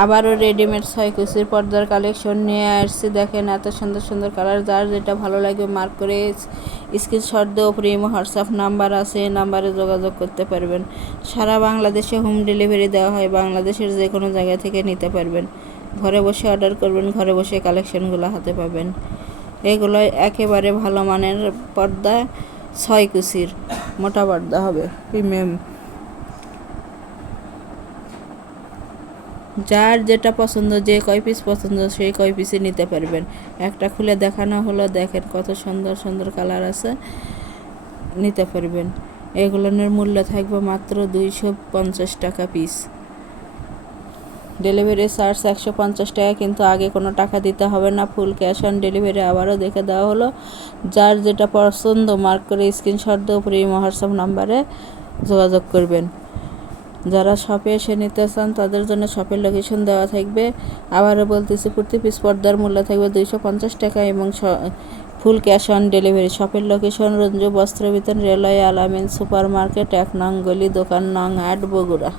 আবারও রেডিমেড 6 কুচির পর্দার কালেকশন নিয়ে আসছি। দেখেন এত সুন্দর সুন্দর কালার, যার যেটা ভালো লাগবে মার্ক করে স্ক্রিনশট দিয়ে উপরে ইমো হোয়াটসঅ্যাপ নাম্বার আছে, এই নাম্বারে যোগাযোগ করতে পারবেন। সারা বাংলাদেশে হোম ডেলিভারি দেওয়া হয়, বাংলাদেশের যে কোনো জায়গা থেকে নিতে পারবেন। ঘরে বসে অর্ডার করবেন, ঘরে বসে কালেকশনগুলো হাতে পাবেন। এগুলো একেবারে ভালো মানের পর্দা, 6 কুচির মোটা পর্দা হবে, প্রিমিয়াম। যার যেটা পছন্দ, যে কয় পিস পছন্দ সেই কয় পিসে নিতে পারবেন। একটা খুলে দেখানো হলো, দেখেন কত সুন্দর সুন্দর কালার আছে, নিতে পারবেন। এগুলোর মূল্য থাকবে মাত্র 250 টাকা পিস। ডেলিভারি চার্জ 150 টাকা, কিন্তু আগে কোনো টাকা দিতে হবে না, ফুল ক্যাশ অন ডেলিভারি। আবারও দেখে দেওয়া হলো। যার যেটা পছন্দ মার্ক করে স্ক্রিনশট দিয়ে উপরে ইমো হোয়াটসঅ্যাপ নাম্বারে যোগাযোগ করবেন। যারা শপে এসে নিতে চান তাদের জন্য শপের লোকেশন দেওয়া থাকবে। আবারও বলতেছি, প্রতি পিস পর্দার মূল্য থাকবে 250 টাকা এবং ফুল ক্যাশ অন ডেলিভারি। শপের লোকেশন রঞ্জু বস্ত্র বিতান, রেলওয়ে, আলামিন সুপার মার্কেট, 1 নং গলি, দোকান নং 8, বগুড়া।